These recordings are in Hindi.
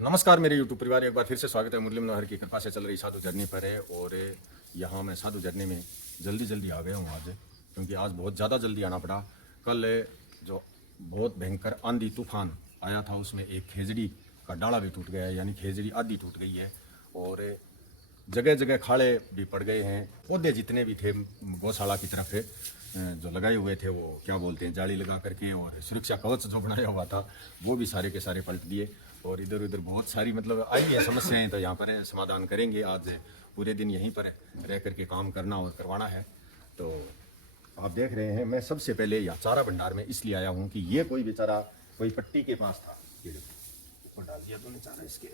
नमस्कार मेरे YouTube परिवार, एक बार फिर से स्वागत है। मुरली मनोहर की कृपा से चल रही साधु झरने पर है। और यहाँ मैं साधु झरने में जल्दी आ गया हूँ आज, क्योंकि आज बहुत ज़्यादा जल्दी आना पड़ा। कल जो बहुत भयंकर आंधी तूफान आया था, उसमें एक खेजड़ी का डाला भी टूट गया है, यानी खेजड़ी आधी टूट गई है। और जगह जगह खाड़े भी पड़ गए हैं। पौधे जितने भी थे गौशाला की तरफ जो लगाए हुए थे, वो क्या बोलते हैं, जाली लगा करके, और सुरक्षा कवच जो बनाया हुआ था वो भी सारे के सारे पलट दिए। और इधर उधर बहुत सारी मतलब आई है समस्याएं, तो यहाँ पर समाधान करेंगे। आज पूरे दिन यहीं पर रह करके काम करना और करवाना है। तो आप देख रहे हैं, मैं सबसे पहले यहाँ चारा भंडार में इसलिए आया हूँ कि ये कोई बेचारा कोई पट्टी के पास था। ये देखो ऊपर डाल दिया तो नहीं चारा इसके,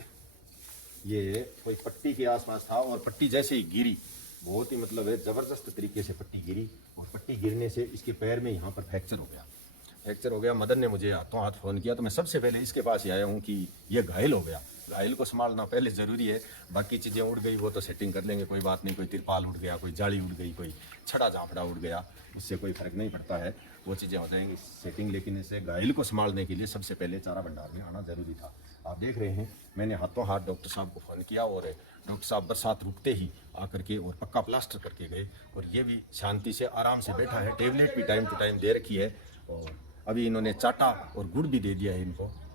ये कोई पट्टी के आसपास था और पट्टी जैसे ही गिरी, बहुत ही मतलब है ज़बरदस्त तरीके से पट्टी गिरी। और पट्टी गिरने से इसके पैर में यहाँ पर फ्रैक्चर हो गया। मदन ने मुझे हाथों हाथ फ़ोन किया, तो मैं सबसे पहले इसके पास ही आया हूँ कि ये घायल हो गया। घायल को संभालना पहले ज़रूरी है, बाकी चीज़ें उड़ गई वो तो सेटिंग कर लेंगे, कोई बात नहीं। कोई तिरपाल उड़ गया, कोई जाली उड़ गई, कोई छड़ा झापड़ा उड़ गया, उससे कोई फ़र्क नहीं पड़ता है, वो चीज़ें हो जाएंगी सेटिंग। लेकिन इसे घायल को संभालने के लिए सबसे पहले चारा भंडार में आना ज़रूरी था। आप देख रहे हैं, मैंने हाथों हाथ डॉक्टर साहब को फ़ोन किया और डॉक्टर साहब बरसात रुकते ही आकर के और पक्का प्लास्टर करके गए। और ये भी शांति से आराम से बैठा है। टेबलेट भी टाइम टू टाइम दे रखी है, और अभी इन्होंने चाटा और गुड़ भी दे दिया है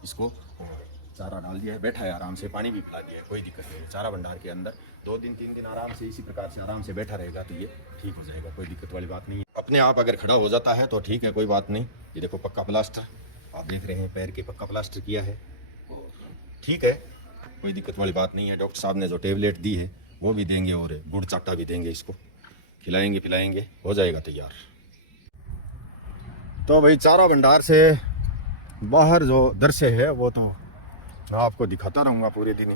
इसको और चारा डाल दिया है। बैठा है आराम से, पानी भी पिला दिया है, कोई दिक्कत नहीं। चारा भंडार के अंदर 2 दिन 3 दिन आराम से इसी प्रकार से आराम से बैठा रहेगा तो ये ठीक हो जाएगा, कोई दिक्कत वाली बात नहीं है। अपने आप अगर खड़ा हो जाता है तो ठीक है, कोई बात नहीं। ये देखो पक्का प्लास्टर आप देख रहे हैं, पैर के पक्का प्लास्टर किया है और ठीक है, कोई दिक्कत वाली बात नहीं है। डॉक्टर साहब ने जो टेबलेट दी है वो भी देंगे और गुड़ चाटा भी देंगे, इसको खिलाएंगे पिलाएंगे, हो जाएगा तैयार। तो भाई चारा भंडार से बाहर जो दृश्य है वो तो मैं आपको दिखाता रहूँगा पूरे दिन ही,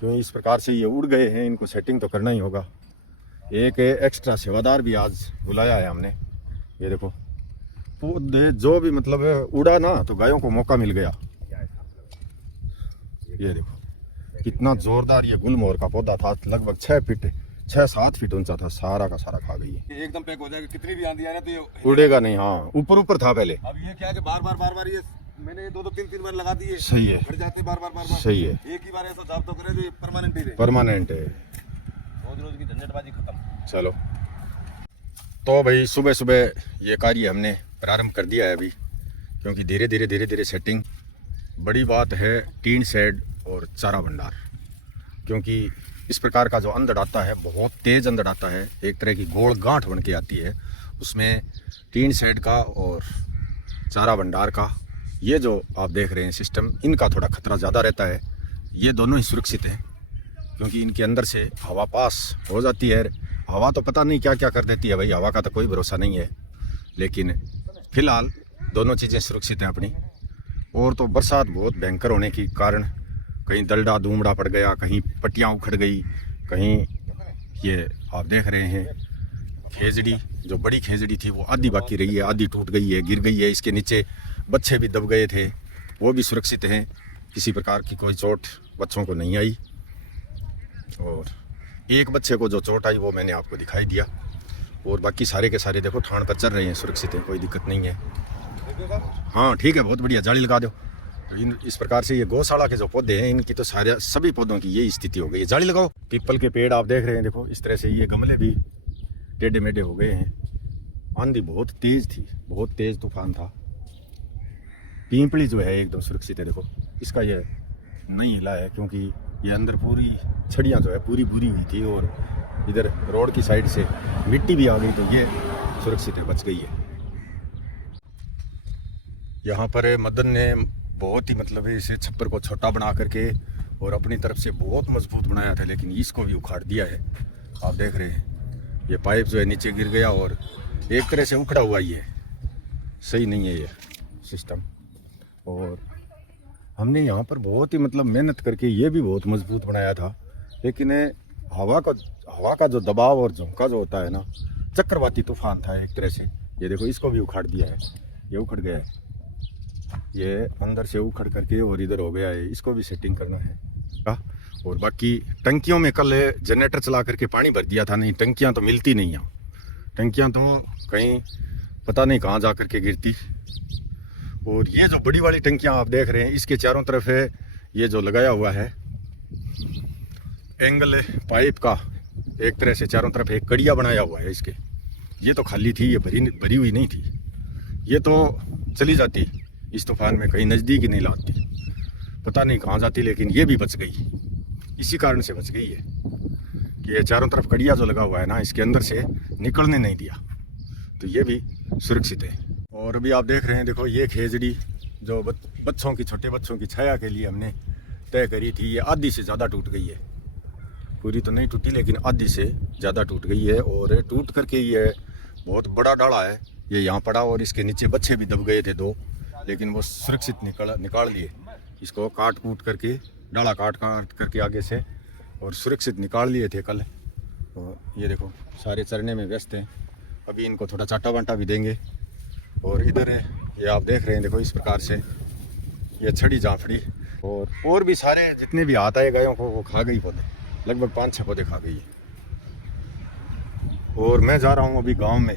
क्योंकि इस प्रकार से ये उड़ गए हैं, इनको सेटिंग तो करना ही होगा। एक एक्स्ट्रा सेवादार भी आज बुलाया है हमने। ये देखो पौधे जो भी मतलब उड़ा ना, तो गायों को मौका मिल गया। ये देखो कितना जोरदार ये गुलमोहर का पौधा था, लगभग 6-7 फीट ऊंचा था, सारा का सारा खा गई है। एकदम पैक हो जाएगा, कितनी भी आंधी आए ना तो ये उड़ेगा नहीं। हाँ ऊपर था पहले। अब ये क्या है कि बार बार ये मैंने 2-3 बार लगा दिए, सही है, बढ़ जाते बार बार सही है। एक ही बार ऐसा जाप तो करे जो ये परमानेंट ही रहे, परमानेंट है। रोज की झंझटबाजी खत्म। चलो तो भाई सुबह ये कार्य हमने प्रारंभ कर दिया है अभी, क्योंकि धीरे धीरे सेटिंग। बड़ी बात है टीन शेड और चारा भंडार, क्योंकि इस प्रकार का जो अंधड़ आता है बहुत तेज अंधड़ आता है, एक तरह की गोल गांठ बन के आती है। उसमें टीन शेड का और चारा भंडार का ये जो आप देख रहे हैं सिस्टम, इनका थोड़ा खतरा ज़्यादा रहता है। ये दोनों ही सुरक्षित हैं, क्योंकि इनके अंदर से हवा पास हो जाती है। हवा तो पता नहीं क्या क्या कर देती है भाई, हवा का तो कोई भरोसा नहीं है, लेकिन फिलहाल दोनों चीज़ें सुरक्षित हैं अपनी। और तो बरसात बहुत भयंकर होने के कारण कहीं दलडा दूमड़ा पड़ गया, कहीं पट्टियाँ उखड़ गई, कहीं ये आप देख रहे हैं खेजड़ी, जो बड़ी खेजड़ी थी वो आधी बाकी रही है, आधी टूट गई है, गिर गई है। इसके नीचे बच्चे भी दब गए थे, वो भी सुरक्षित हैं, किसी प्रकार की कोई चोट बच्चों को नहीं आई। और एक बच्चे को जो चोट आई वो मैंने आपको दिखाई दिया, और बाकी सारे के सारे देखो ठाण पर चल रहे हैं, सुरक्षित हैं, कोई दिक्कत नहीं है। हाँ ठीक है, बहुत बढ़िया, जाली लगा दो। इस प्रकार से ये गौशाला के जो पौधे हैं इनकी तो सभी पौधों की यही स्थिति हो गई है, जाली लगाओ। पीपल के पेड़ आप देख रहे हैं, देखो इस तरह से ये गमले भी टेढ़े मेढ़े हो गए हैं। आंधी बहुत तेज थी, बहुत तेज तूफान था। पीपली जो है एकदम सुरक्षित है, देखो इसका ये नहीं हिला है, क्योंकि ये अंदर पूरी छड़ियाँ जो है पूरी बुरी हुई थी, और इधर रोड की साइड से मिट्टी भी आ गई, तो ये सुरक्षित है, बच गई है। यहाँ पर मदन ने बहुत ही मतलब इसे छप्पर को छोटा बना करके और अपनी तरफ से बहुत मजबूत बनाया था, लेकिन इसको भी उखाड़ दिया है। आप देख रहे हैं ये पाइप जो है नीचे गिर गया और एक तरह से उखड़ा हुआ ही है, सही नहीं है ये सिस्टम। और हमने यहाँ पर बहुत ही मतलब मेहनत करके ये भी बहुत मजबूत बनाया था, लेकिन हवा का जो दबाव और झोंका जो होता है ना, चक्रवाती तूफान था एक तरह से। ये देखो इसको भी उखाड़ दिया है, ये उखड़ गया है, ये अंदर से उखड़ करके और इधर हो गया है, इसको भी सेटिंग करना है। और बाकी टंकियों में कल जनरेटर चला करके पानी भर दिया था, नहीं टंकियां तो मिलती नहीं हैं, टंकियां तो कहीं पता नहीं कहाँ जा करके गिरती। और ये जो बड़ी वाली टंकियां आप देख रहे हैं, इसके चारों तरफ है ये जो लगाया हुआ है एंगल पाइप का, एक तरह से चारों तरफ एक कड़िया बनाया हुआ है इसके। ये तो खाली थी, ये भरी हुई नहीं थी। ये तो चली जाती इस तूफान में, कहीं नज़दीक ही नहीं लाती, पता नहीं कहाँ जाती, लेकिन ये भी बच गई। इसी कारण से बच गई है कि ये चारों तरफ कड़िया जो लगा हुआ है ना, इसके अंदर से निकलने नहीं दिया, तो ये भी सुरक्षित है। और अभी आप देख रहे हैं, देखो ये खेजड़ी जो बच्चों की, छोटे बच्चों की छाया के लिए हमने तय करी थी, ये आधी से ज़्यादा टूट गई है। पूरी तो नहीं टूटी, लेकिन आधी से ज़्यादा टूट गई है। और टूट करके ये बहुत बड़ा डाला है, ये यहाँ पड़ा, और इसके नीचे बच्चे भी दब गए थे 2, लेकिन वो सुरक्षित निकाल लिए। इसको काट कूट करके, डाला काट करके आगे से, और सुरक्षित निकाल लिए थे कल। और ये देखो सारे चरने में व्यस्त हैं, अभी इनको थोड़ा चाटा वाटा भी देंगे। और इधर है, ये आप देख रहे हैं, देखो इस प्रकार से ये छड़ी जाफड़ी और भी सारे जितने भी हाथ आए गायों को वो खा गई पौधे, लगभग 5-6 पौधे खा गई है। और मैं जा रहा हूँ अभी गांव में,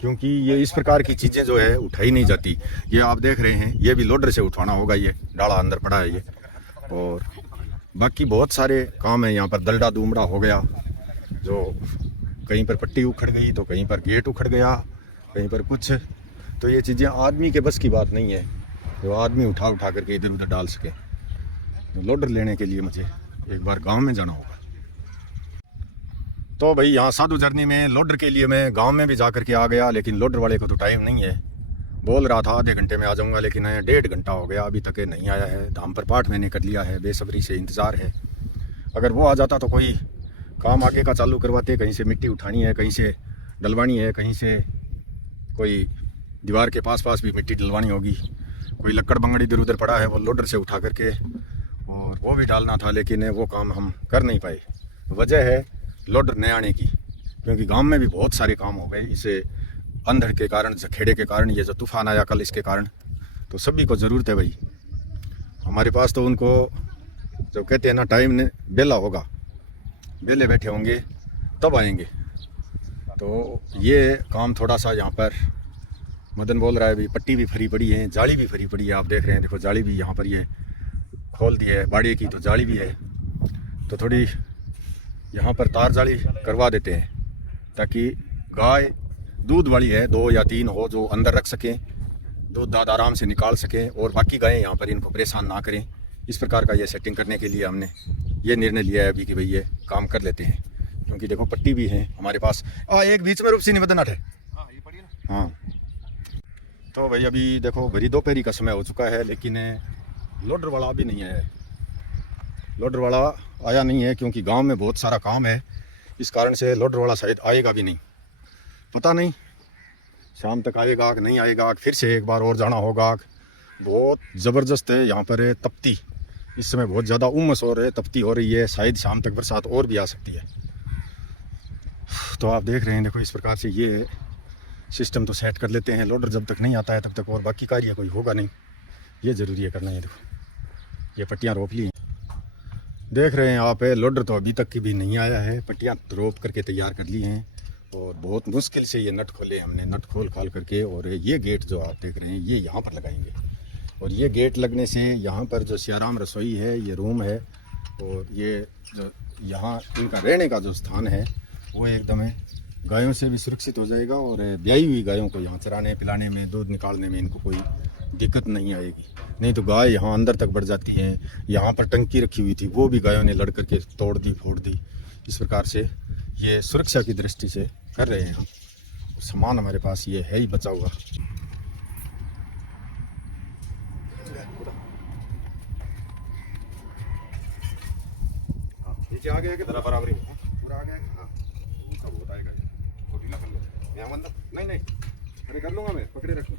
क्योंकि ये इस प्रकार की चीज़ें जो है उठाई नहीं जाती। ये आप देख रहे हैं, ये भी लोडर से उठवाना होगा, ये डाला अंदर पड़ा है ये। और बाकी बहुत सारे काम है यहाँ पर, दलडा दूमड़ा हो गया, जो कहीं पर पट्टी उखड़ गई तो कहीं पर गेट उखड़ गया, कहीं पर कुछ। तो ये चीज़ें आदमी के बस की बात नहीं है, जो आदमी उठा करके इधर उधर डाल सके। तो लोडर लेने के लिए मुझे एक बार गांव में जाना होगा। तो भाई यहाँ साधु जर्नी में लोडर के लिए मैं गांव में भी जा कर के आ गया, लेकिन लोडर वाले को तो टाइम नहीं है। बोल रहा था आधे घंटे में आ जाऊँगा, लेकिन 1.5 घंटा हो गया, अभी तक नहीं आया है। धाम पर पाठ मैंने कर लिया है, बेसब्री से इंतज़ार है। अगर वो आ जाता तो कोई काम आगे का चालू करवाते, कहीं से मिट्टी उठानी है, कहीं से डलवानी है, कहीं से कोई दीवार के पास भी मिट्टी डलवानी होगी, कोई लक्कड़ बंगड़ इधर उधर पड़ा है वो लोडर से उठा करके और वो भी डालना था, लेकिन वो काम हम कर नहीं पाए। वजह है लोडर न आने की, क्योंकि गांव में भी बहुत सारे काम हो गए इसे अंधड़ के कारण, जखेड़े के कारण, ये जो तूफान आया कल इसके कारण। तो सभी को ज़रूरत है भाई, हमारे पास तो उनको जो कहते हैं ना, टाइम ने बेला होगा, बेले बैठे होंगे तब आएंगे। तो ये काम थोड़ा सा यहाँ पर मदन बोल रहा है, भाई पट्टी भी भरी पड़ी है, जाली भी भरी पड़ी है, आप देख रहे हैं, देखो जाली भी यहाँ पर ये खोल दी है बाड़े की, तो जाली भी है। तो थोड़ी यहाँ पर तार जाली करवा देते हैं, ताकि गाय दूध वाली है 2 या 3 हो, जो अंदर रख सकें, दूध दाद आराम से निकाल सकें, और बाकी गायें यहाँ पर इनको परेशान ना करें। इस प्रकार का ये सेटिंग करने के लिए हमने ये निर्णय लिया है अभी कि भाई ये काम कर लेते हैं, क्योंकि देखो पट्टी भी है हमारे पास। एक बीच में रूपसी निवेदन है, हाँ। तो भाई अभी देखो भरी दोपहरी का समय हो चुका है, लेकिन लोडर वाला अभी नहीं आया है। लोडर वाला आया नहीं है क्योंकि गांव में बहुत सारा काम है, इस कारण से लोडर वाला शायद आएगा भी नहीं, पता नहीं शाम तक आएगा कि नहीं आएगा। फिर से एक बार और जाना होगा। बहुत ज़बरदस्त है यहाँ पर तपती, इस समय बहुत ज़्यादा उमस हो रही है, तपती हो रही है, शायद शाम तक बरसात और भी आ सकती है। तो आप देख रहे हैं, देखो इस प्रकार से ये सिस्टम तो सेट कर लेते हैं। लोडर जब तक नहीं आता है तब तक और बाकी कार्य कोई होगा नहीं, ये ज़रूरी है करना है। देखो ये पट्टियाँ रोप ली, देख रहे हैं आप, लोडर तो अभी तक की भी नहीं आया है। पट्टियाँ रोप करके तैयार कर ली हैं, और बहुत मुश्किल से ये नट खोले हमने, नट खोल खाल करके। और ये गेट जो आप देख रहे हैं ये यहाँ पर लगाएंगे, और ये गेट लगने से यहाँ पर जो सियाराम रसोई है, ये रूम है, और ये जो यहाँ इनका रहने का जो स्थान है वो एकदम है गायों से भी सुरक्षित हो जाएगा। और ब्याई हुई गायों को यहाँ चराने पिलाने में, दूध निकालने में इनको कोई दिक्कत नहीं आएगी। नहीं तो गाय यहाँ अंदर तक बढ़ जाती हैं। यहाँ पर टंकी रखी हुई थी, वो भी गायों ने लड़ करके तोड़ दी, फोड़ दी। इस प्रकार से ये सुरक्षा की दृष्टि से कर रहे हैं हम। सामान हमारे पास ये है ही बचा हुआ। नीचे आ गया कि जरा बराबरी पूरा आ गया, हाँ उसका बहुत आएगा, छोटी ना कर लो यहाँ बंदा, नहीं अरे कर लूँगा मैं, पकड़े रखो।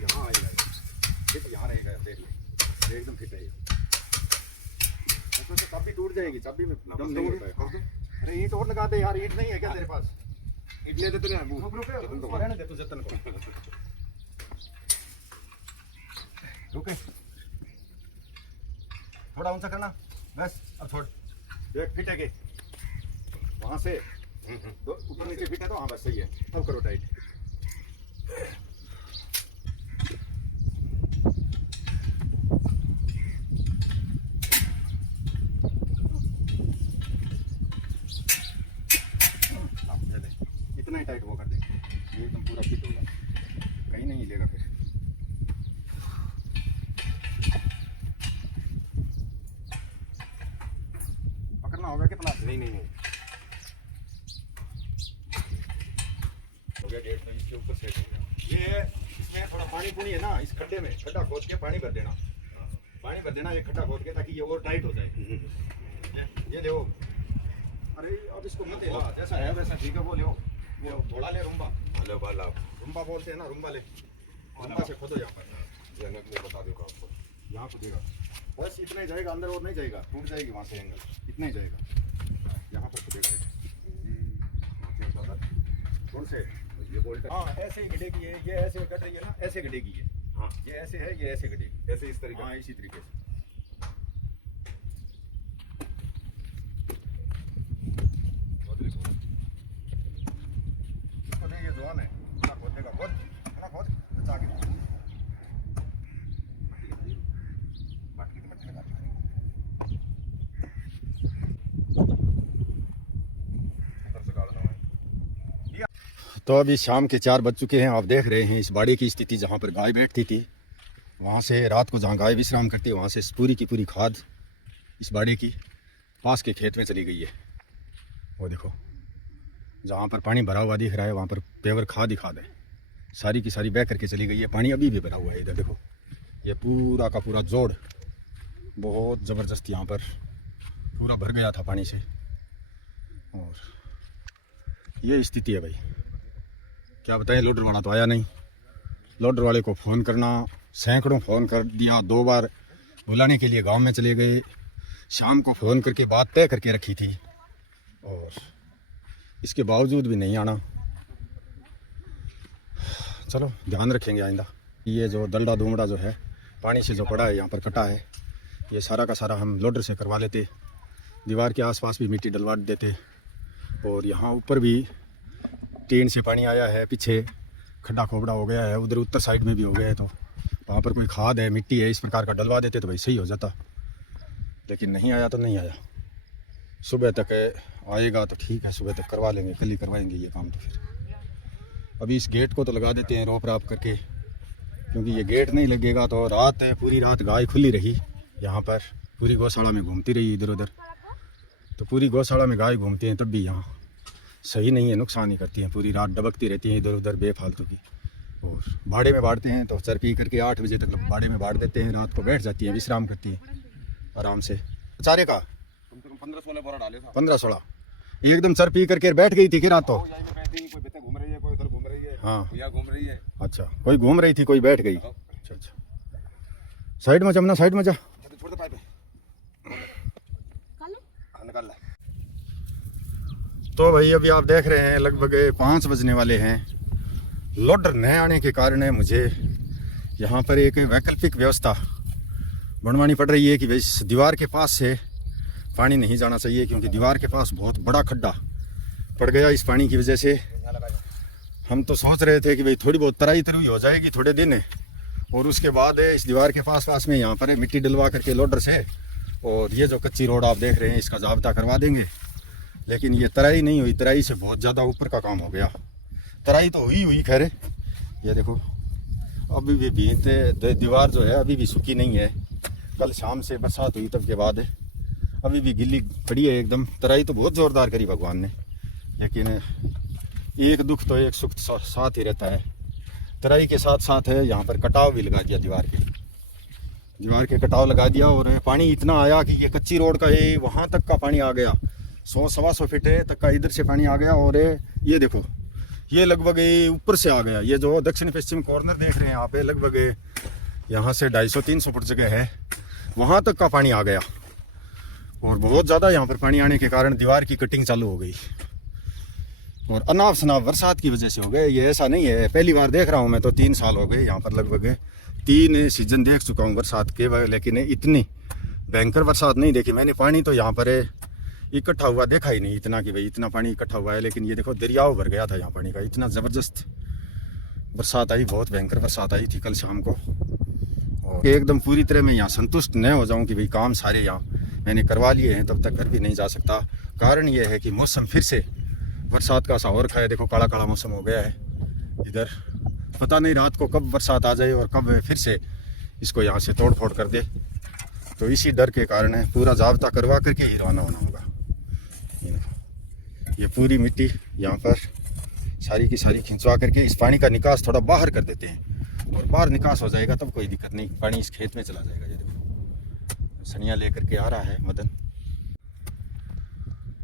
यहाँ आएगा, फिट यहाँ रहेगा, देख ले एकदम फिट है। चाबी टूट जाएगी, चाबी में दम नहीं होता है। अरे ईंट और लगा दे यार, ईंट नहीं है क्या तेरे पास? ईंट ले देते हैं, रहने दे तू जतन को। ओके थोड़ा ऊंचा करना, बस अब छोड़। एक फिट है के वहां से दो ऊपर नीचे फिट है तो हाँ बस सही है, अब करो टाइट। इतना ही टाइट वो कर दे, ये एकदम पूरा फिट होगा, कहीं नहीं हिलेगा फिर। पकड़ना होगा कि प्लास? नहीं नहीं नहीं, हो गया गेट तो इसके ऊपर सेट हो गया। ये इसमें थोड़ा पानी पुनी है ना, इस खड्डे में खड्डा खोद के पानी भर देना, पानी भर देना ये खड्डा खोद के, ताकि ये और टाइट हो जाए। ये देखो, अरे अब इसको मत हिला, जैसा है वैसा ठीक है। वो ले वो थोड़ा ले रुम्बा, हेलो वाला रुम्बा बोलते हैं ना, रुम्बा ले, रुम्बा से खोदो यहाँ पर, जनक ने बता दूंगा आपको। यहाँ खुदेगा बस, इतना ही जाएगा अंदर और नहीं जाएगा, टूट जाएगी वहाँ से एंगल, इतना ही जाएगा, यहाँ पर खुदेगा। कौन से ये बोल्ट हाँ ऐसे ही गड़ेगी ये ऐसे कट रही है ना, ऐसे गड़ेगी ये। हाँ ये ऐसे है, ये ऐसे गड़ेगी, ऐसे इस तरीके हाँ इसी तरीके से। इसको नहीं, ये जोन है थोड़ा खोदने का, खोद थोड़ा खोद, बचा के बाकी की मट्टी लगा दी। अंदर से गाड़ दो। तो अभी शाम के 4 बज चुके हैं। आप देख रहे हैं इस बाड़ी की स्थिति, जहाँ पर गाय बैठती थी, वहाँ से रात को जहाँ गाय विश्राम करती है, वहाँ से पूरी की पूरी खाद इस बाड़ी की पास के खेत में चली गई है। वो देखो जहाँ पर पानी भरा हुआ दिख रहा है, वहाँ पर पेवर खाद ही खाद है, सारी की सारी बह करके चली गई है। पानी अभी भी भरा हुआ है, इधर देखो ये पूरा का पूरा जोड़ बहुत ज़बरदस्त यहाँ पर पूरा भर गया था पानी से। और ये स्थिति है भाई, क्या बताएं। लोडर वाला तो आया नहीं, लोडर वाले को फ़ोन करना, सैकड़ों फ़ोन कर दिया, 2 बार बुलाने के लिए गांव में चले गए, शाम को फ़ोन करके बात तय करके रखी थी, और इसके बावजूद भी नहीं आना। चलो ध्यान रखेंगे आइंदा। ये जो दलड़ा दूमड़ा जो है पानी से जो पड़ा है यहाँ पर कटा है, ये सारा का सारा हम लोडर से करवा लेते, दीवार के आसपास भी मिट्टी डलवा देते, और यहाँ ऊपर भी टीन से पानी आया है, पीछे खड्डा खोबड़ा हो गया है, उधर उत्तर साइड में भी हो गया है, तो वहाँ पर कोई खाद है, मिट्टी है, इस प्रकार का डलवा देते तो भाई सही हो जाता। लेकिन नहीं आया तो नहीं आया, सुबह तक आएगा तो ठीक है, सुबह तक करवा लेंगे, कल ही करवाएंगे ये काम। तो फिर अभी इस गेट को तो लगा देते हैं रोप राप करके, क्योंकि ये गेट नहीं लगेगा तो रात है, पूरी रात गाय खुली रही यहाँ पर, पूरी गौशाला में घूमती रही इधर उधर, तो पूरी गौशाला में गाय घूमती हैं तब भी यहाँ सही नहीं है, नुकसान ही करती हैं, पूरी रात डबकती रहती हैं इधर उधर बेफालतू की। और भाड़े में बांटते हैं तो चर पी करके 8 बजे तक भाड़े में बांट देते हैं, रात को बैठ जाती हैं, विश्राम करती हैं आराम से। चारे का कम से कम 15-16 बोरा डाले था। 15-16 एकदम चर पी करके बैठ गई थी कि रात तो? यहीं पे बैठी, कोई बेटे घूम रही है, कोई उधर घूम रही है, हाँ कोई यहाँ घूम रही है। अच्छा, कोई घूम रही थी, कोई बैठ गई। अच्छा अच्छा, साइड में जमना, साइड में जा, छोड़ दे पाइप निकाल ले। तो भाई अभी आप देख रहे हैं लगभग 5 बजने वाले हैं। लोडर न आने के कारण मुझे यहाँ पर एक वैकल्पिक व्यवस्था बनवानी पड़ रही है कि भाई इस दीवार के पास से पानी नहीं जाना चाहिए, क्योंकि दीवार के पास बहुत बड़ा खड्डा पड़ गया इस पानी की वजह से। हम तो सोच रहे थे कि भाई थोड़ी बहुत तराई तरुई हो जाएगी थोड़े दिन, और उसके बाद इस दीवार के पास में यहाँ पर मिट्टी डलवा करके लोडर से, और ये जो कच्ची रोड आप देख रहे हैं इसका जाब्ता करवा देंगे। लेकिन ये तराई नहीं हुई, तराई से बहुत ज़्यादा ऊपर का काम हो गया। तराई तो हुई खैर, ये देखो अभी भी भींते दीवार जो है अभी भी सूखी नहीं है, कल शाम से बरसात हुई तब के बाद अभी भी गिल्ली पड़ी है एकदम। तराई तो बहुत ज़ोरदार करी भगवान ने, लेकिन एक दुख तो एक सुख साथ ही रहता है। तराई के साथ साथ है यहाँ पर कटाव भी लगा दिया, दीवार के कटाव लगा दिया, और पानी इतना आया कि ये कच्ची रोड का ये वहाँ तक का पानी आ गया, 100-125 फीट तक का इधर से पानी आ गया। और ये देखो ये लगभग ऊपर से आ गया, ये जो दक्षिण पश्चिम कॉर्नर देख रहे हैं आप, लगभग यहाँ से 250-300 फुट जगह है, वहाँ तक का पानी आ गया। और बहुत ज़्यादा यहाँ पर पानी आने के कारण दीवार की कटिंग चालू हो गई, और अनाप शनाप बरसात की वजह से हो गए। ये ऐसा नहीं है पहली बार देख रहा हूँ मैं, तो 3 साल हो गए यहाँ पर, लगभग 3 सीजन देख चुका हूँ बरसात के, लेकिन इतनी भयंकर बरसात नहीं देखी मैंने। पानी तो यहाँ पर इकट्ठा हुआ देखा ही नहीं इतना कि भाई इतना पानी इकट्ठा हुआ है, लेकिन ये देखो दरियाव भर गया था यहाँ पानी का। इतना ज़बरदस्त बरसात आई, बहुत भयंकर बरसात आई थी कल शाम को। और एकदम पूरी तरह मैं यहाँ संतुष्ट न हो जाऊँ कि भाई काम सारे यहाँ मैंने करवा लिए हैं, तब तक घर भी नहीं जा सकता। कारण ये है कि मौसम फिर से बरसात का सा हो रखा है। देखो काला काला मौसम हो गया है इधर, पता नहीं रात को कब बरसात आ जाए और कब फिर से इसको यहाँ से तोड़ फोड़ कर दे। तो इसी डर के कारण है, पूरा जाब्ता करवा करके ही रवाना होना होगा। ये पूरी मिट्टी यहाँ पर सारी की सारी खिंचवा करके इस पानी का निकास थोड़ा बाहर कर देते हैं, और बाहर निकास हो जाएगा तब कोई दिक्कत नहीं, पानी इस खेत में चला जाएगा। ये देखो सनिया लेकर के आ रहा है मदन।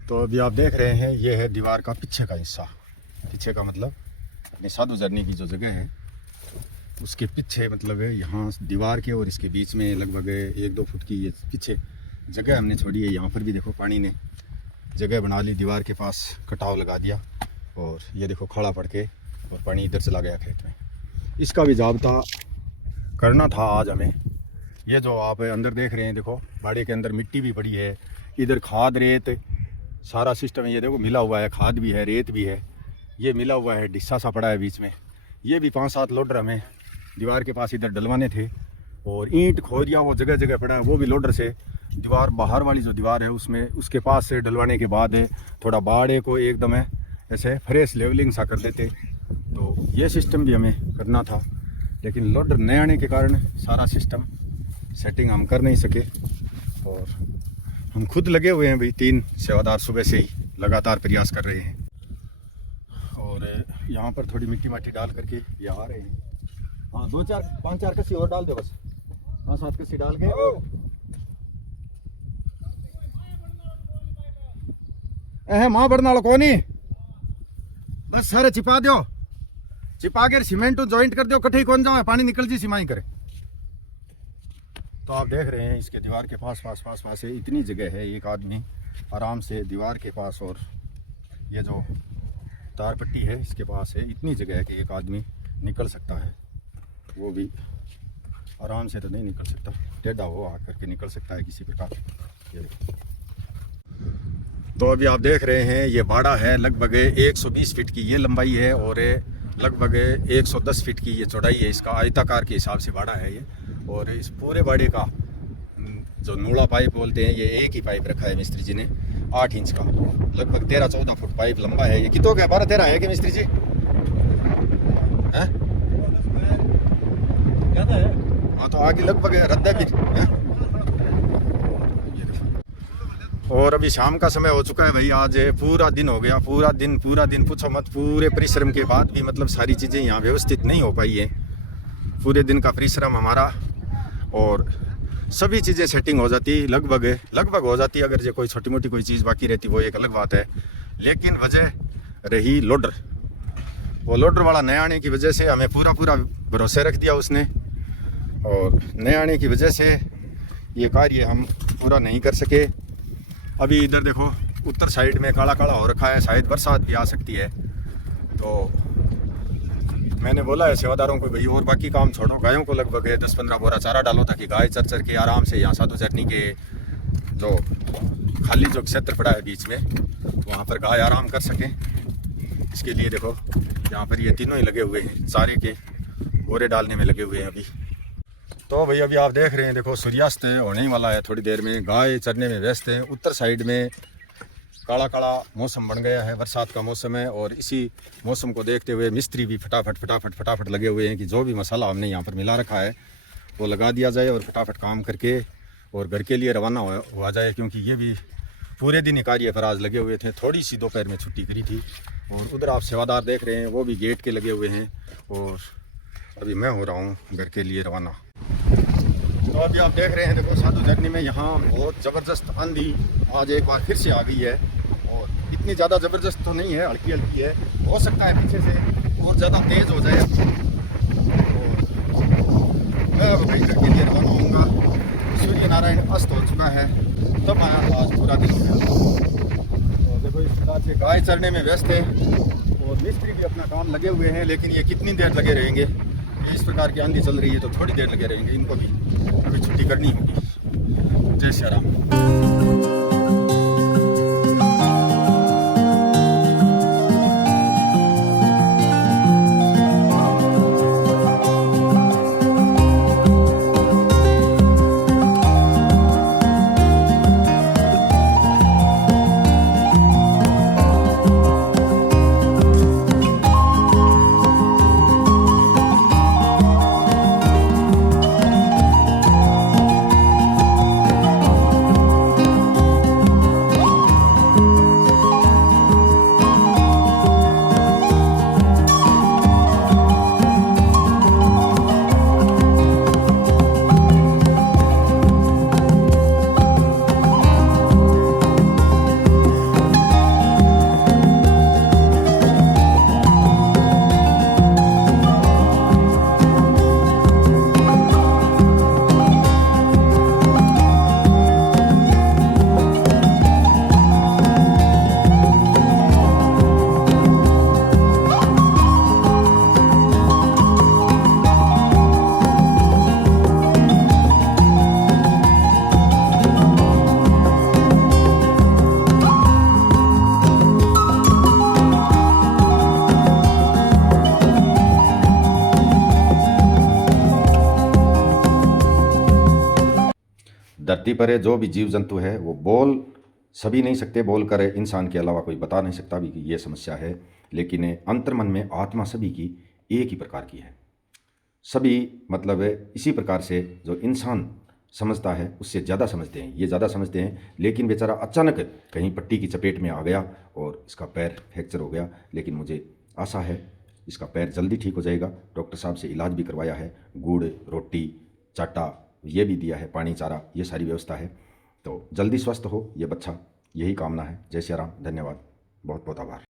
तो अभी आप देख रहे हैं ये है दीवार का पीछे का हिस्सा। पीछे का मतलब अपने साधु झरने की जो जगह है उसके पीछे, मतलब यहाँ दीवार के और इसके बीच में लगभग 1-2 फुट की ये पीछे जगह हमने छोड़ी है। यहाँ पर भी देखो पानी ने जगह बना ली, दीवार के पास कटाव लगा दिया और ये देखो खड़ा पड़ के और पानी इधर चला गया खेत में। इसका भी जाब्ता करना था आज हमें। ये जो आप अंदर देख रहे हैं देखो बाड़े के अंदर मिट्टी भी पड़ी है, इधर खाद रेत सारा सिस्टम है। ये देखो मिला हुआ है, खाद भी है रेत भी है, ये मिला हुआ है, डिस्सा सा पड़ा है बीच में। ये भी 5-7 लोडर हमें दीवार के पास इधर डलवाने थे, और ईंट खोरिया वो जगह जगह पड़ा है, वो भी लोडर से दीवार बाहर वाली जो दीवार है उसमें उसके पास से डलवाने के बाद थोड़ा बाड़े को एकदम है ऐसे फ्रेश लेवलिंग सा कर देते। तो ये सिस्टम भी हमें करना था, लेकिन लोडर नए आने के कारण सारा सिस्टम सेटिंग हम कर नहीं सके। और हम खुद लगे हुए हैं भाई, 3 सेवादार सुबह से ही लगातार प्रयास कर रहे हैं। और यहाँ पर थोड़ी मिट्टी माटी डाल करके ये आ रहे हैं। हाँ 5-4 कस्सी और डाल दो बस। हाँ 7 कस्सी डाल के माँ बढ़ना वाला कौन ही बस सारे चिपा दो, चिपा के सीमेंट जॉइंट कर दो, कट्ठे कौन जाओ पानी निकल जी सिमाई करे। तो आप देख रहे हैं इसके दीवार के पास है, इतनी जगह है एक आदमी आराम से दीवार के पास, और ये जो तार पट्टी है इसके पास है, इतनी जगह है कि एक आदमी निकल सकता है। वो भी आराम से तो नहीं निकल सकता, टेढ़ा हो आकर के निकल सकता है किसी प्रकार। ये देखो। तो अभी आप देख रहे हैं ये बाड़ा है, लगभग 120 फीट की ये लंबाई है और लगभग 110 फीट की ये चौड़ाई है। इसका आयताकार के हिसाब से बाड़ा है ये। और इस पूरे बाड़े का जो नूड़ा पाइप बोलते हैं, ये एक ही पाइप रखा है मिस्त्री जी ने 8 इंच का, लगभग 13-14 फुट पाइप लंबा है। ये कितों का 12-13 है कि मिस्त्री जी? हैं? हाँ तो आगे लगभग रद्दा भी है। और अभी शाम का समय हो चुका है भाई, आज पूरा दिन हो गया, पूरा दिन पूछो मत। पूरे परिश्रम के बाद भी मतलब सारी चीज़ें यहाँ व्यवस्थित नहीं हो पाई है। पूरे दिन का परिश्रम हमारा, और सभी चीज़ें सेटिंग हो जाती लगभग हो जाती। अगर जो कोई छोटी मोटी कोई चीज़ बाकी रहती वो एक अलग बात है, लेकिन वजह रही लोडर। वो लोडर वाला नए आने की वजह से हमें पूरा भरोसे रख दिया उसने, और नए आने की वजह से ये कार्य हम पूरा नहीं कर सके। अभी इधर देखो उत्तर साइड में काला काला हो रखा है, शायद बरसात भी आ सकती है। तो मैंने बोला है सेवादारों को भाई और बाकी काम छोड़ो, गायों को लगभग 10-15 बोरा चारा डालो ताकि गाय चर के आराम से यहाँ साधु झरनी के जो खाली जो क्षेत्र पड़ा है बीच में वहाँ पर गाय आराम कर सकें। इसके लिए देखो यहाँ पर ये तीनों ही लगे हुए हैं, चारे के बोरे डालने में लगे हुए हैं अभी। तो भाई अभी आप देख रहे हैं देखो सूर्यास्त होने ही वाला है थोड़ी देर में, गाय चरने में व्यस्त हैं। उत्तर साइड में काला काला मौसम बन गया है, बरसात का मौसम है, और इसी मौसम को देखते हुए मिस्त्री भी फटाफट लगे हुए हैं कि जो भी मसाला हमने यहाँ पर मिला रखा है वो लगा दिया जाए और फटाफट काम करके और घर के लिए रवाना हुआ जाए। क्योंकि ये भी पूरे दिन ही कार्य पर आज लगे हुए थे, थोड़ी सी दोपहर में छुट्टी करी थी। और उधर आप सेवादार देख रहे हैं वो भी गेट के लगे हुए हैं, और अभी मैं हो रहा हूँ घर के लिए रवाना। तो अभी आप देख रहे हैं देखो साधु झरनी में यहाँ बहुत ज़बरदस्त आंधी आज एक बार फिर से आ गई है, और इतनी ज़्यादा ज़बरदस्त तो नहीं है, हल्की हल्की है, हो सकता है पीछे से और ज़्यादा तेज़ हो जाए। मैं अब घर के लिए रवाना होऊंगा। सूर्य नारायण अस्त हो चुका है, तब आया आज पूरा दिन हो गया। और देखो इस प्रकार से गाय चरने में व्यस्त है, और मिस्त्री भी अपना काम लगे हुए हैं, लेकिन ये कितनी देर लगे रहेंगे? इस प्रकार की आंधी चल रही है तो थोड़ी देर लगे रहेंगे, इनको भी अभी छुट्टी करनी होगी। जय श्री राम। धरती पर जो भी जीव जंतु है वो बोल सभी नहीं सकते, बोल कर इंसान के अलावा कोई बता नहीं सकता भी कि ये समस्या है, लेकिन अंतर्मन में आत्मा सभी की एक ही प्रकार की है। सभी मतलब इसी प्रकार से जो इंसान समझता है उससे ज़्यादा समझते हैं, ये ज़्यादा समझते हैं। लेकिन बेचारा अचानक कहीं पट्टी की चपेट में आ गया और इसका पैर फ्रैक्चर हो गया, लेकिन मुझे आशा है इसका पैर जल्दी ठीक हो जाएगा। डॉक्टर साहब से इलाज भी करवाया है, गुड़ रोटी चाटा ये भी दिया है, पानी चारा ये सारी व्यवस्था है, तो जल्दी स्वस्थ हो ये बच्चा, यही कामना है। जय श्री राम, धन्यवाद, बहुत बहुत आभार।